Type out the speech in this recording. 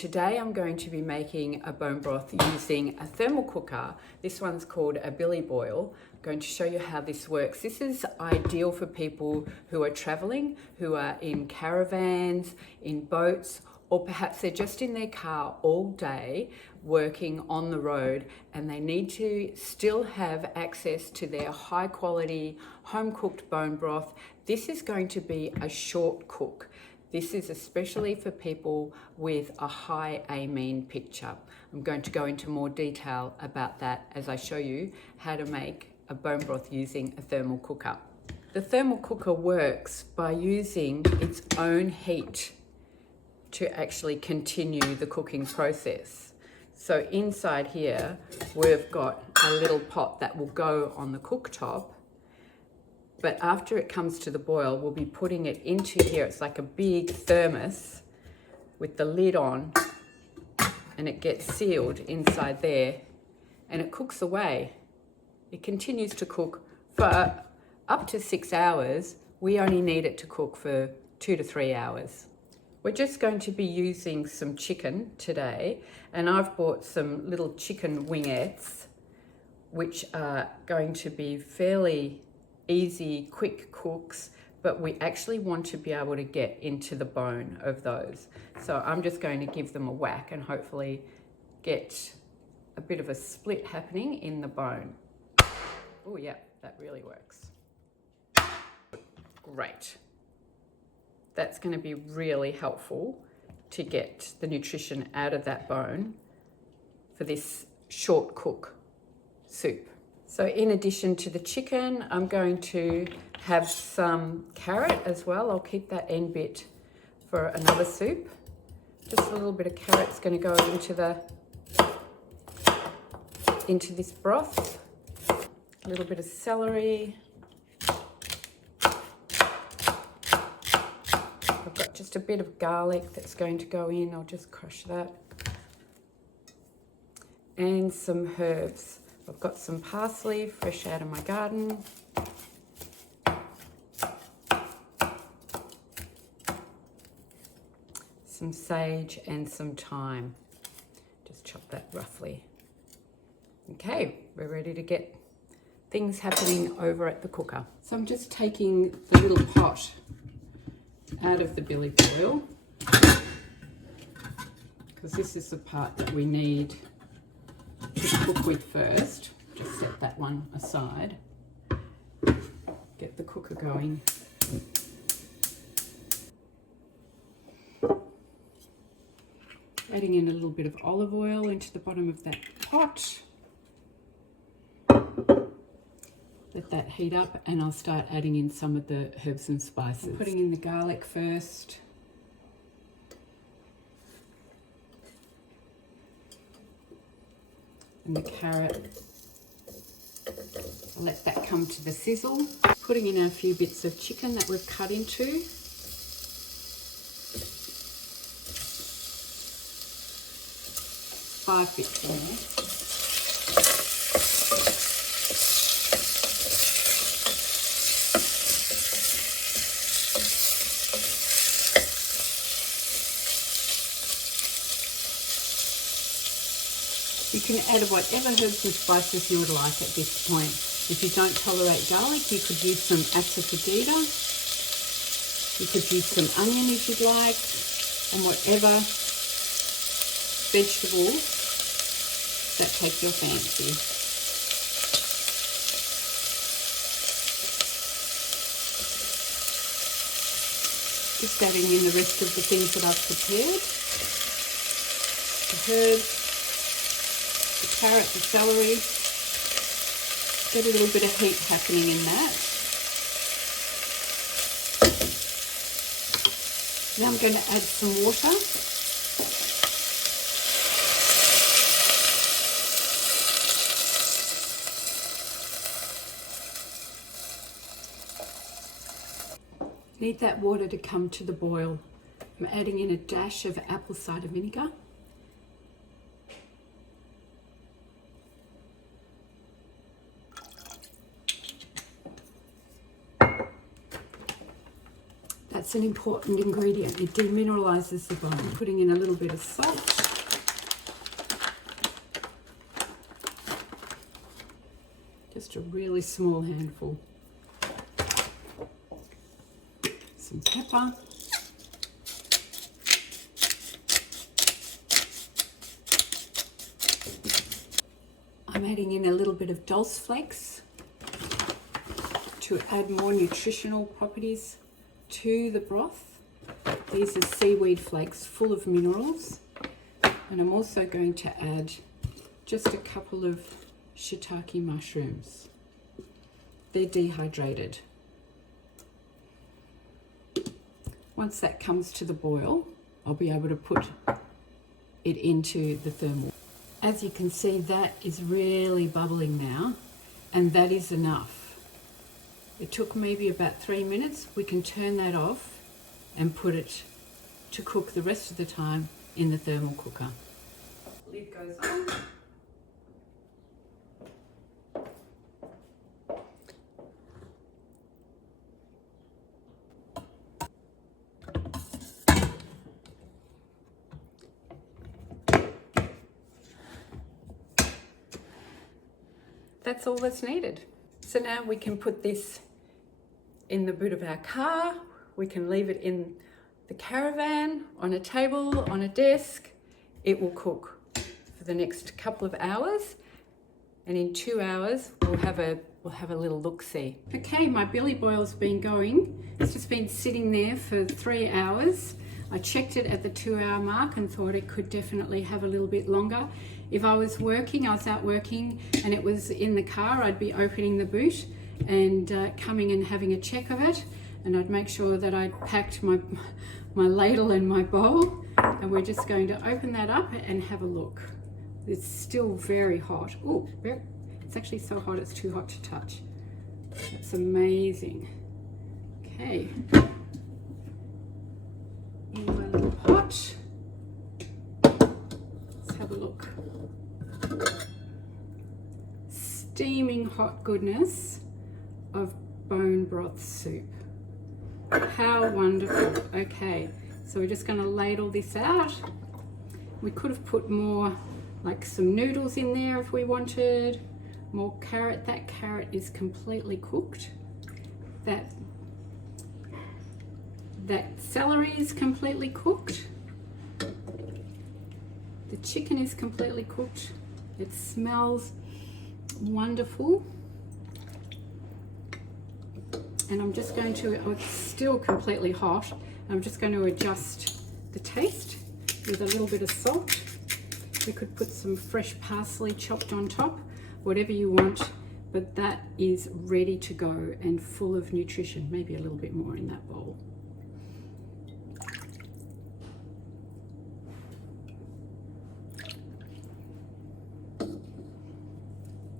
today I'm going to be making a bone broth using a thermal cooker. This one's called a billy boil. I'm going to show you how this works. This is ideal for people who are traveling, who are in caravans, in boats, or perhaps they're just in their car all day working on the road and they need to still have access to their high quality home cooked bone broth. This is going to be a short cook. This is especially for people with a high amine picture. I'm going to go into more detail about that as I show you how to make a bone broth using a thermal cooker. The thermal cooker works by using its own heat to actually continue the cooking process. So inside here, we've got a little pot that will go on the cooktop, but after it comes to the boil, we'll be putting it into here. It's like a big thermos with the lid on, and it gets sealed inside there, and it cooks away. It continues to cook for up to 6 hours. We only need it to cook for 2 to 3 hours. We're just going to be using some chicken today, and I've bought some little chicken wingettes, which are going to be fairly easy, quick cooks, but we actually want to be able to get into the bone of those. So I'm just going to give them a whack and hopefully get a bit of a split happening in the bone. Oh yeah, that really works. Great. That's going to be really helpful to get the nutrition out of that bone for this short cook soup. So in addition to the chicken, I'm going to have some carrot as well. I'll keep that end bit for another soup. Just a little bit of carrot's going to go into this broth. A little bit of celery. I've got just a bit of garlic that's going to go in. I'll just crush that. And some herbs. I've got some parsley fresh out of my garden. Some sage and some thyme. Just chop that roughly. Okay, we're ready to get things happening over at the cooker. So I'm just taking the little pot out of the billy boil, because this is the part that we need to cook with first. Just set that one aside. Get the cooker going. Adding in a little bit of olive oil into the bottom of that pot. Let that heat up and I'll start adding in some of the herbs and spices. I'm putting in the garlic first. And the carrot. I'll let that come to the sizzle. Putting in a few bits of chicken that we've cut into. 5 bits in there. You can add whatever herbs and spices you would like at this point. If you don't tolerate garlic, you could use some asafoetida. You could use some onion if you'd like, and whatever vegetables that take your fancy. Just adding in the rest of the things that I've prepared. The herbs, the carrot, the celery. Get a little bit of heat happening in that. Now I'm going to add some water. Need that water to come to the boil. I'm adding in a dash of apple cider vinegar. That's an important ingredient. It demineralizes the bone. Putting in a little bit of salt. Just a really small handful. Some pepper. I'm adding in a little bit of dulse flakes to add more nutritional properties to the broth. These are seaweed flakes full of minerals. And I'm also going to add just a couple of shiitake mushrooms. They're dehydrated. Once that comes to the boil, I'll be able to put it into the thermal. As you can see, that is really bubbling now, and that is enough. It took maybe about 3 minutes. We can turn that off and put it to cook the rest of the time in the thermal cooker. Lid goes on. That's all that's needed. So now we can put this in the boot of our car. We can leave it in the caravan, on a table, on a desk. It will cook for the next couple of hours. And in 2 hours, we'll have a little look-see. Okay, my billy boil's been going. It's just been sitting there for 3 hours. I checked it at the 2-hour mark and thought it could definitely have a little bit longer. If I was out working and it was in the car, I'd be opening the boot and coming and having a check of it. And I'd make sure that I'd packed my ladle and my bowl. And we're just going to open that up and have a look. It's still very hot. Oh, it's actually so hot it's too hot to touch. That's amazing. Okay. In my little pot. Let's have a look. Steaming hot goodness of bone broth soup. How wonderful. Okay, so we're just going to ladle this out. We could have put more, like some noodles in there if we wanted. More carrot. That carrot is completely cooked. That celery is completely cooked. The chicken is completely cooked. It smells wonderful. And I'm just going to, oh, it's still completely hot. I'm just going to adjust the taste with a little bit of salt. We could put some fresh parsley chopped on top, whatever you want, but that is ready to go and full of nutrition. Maybe a little bit more in that bowl.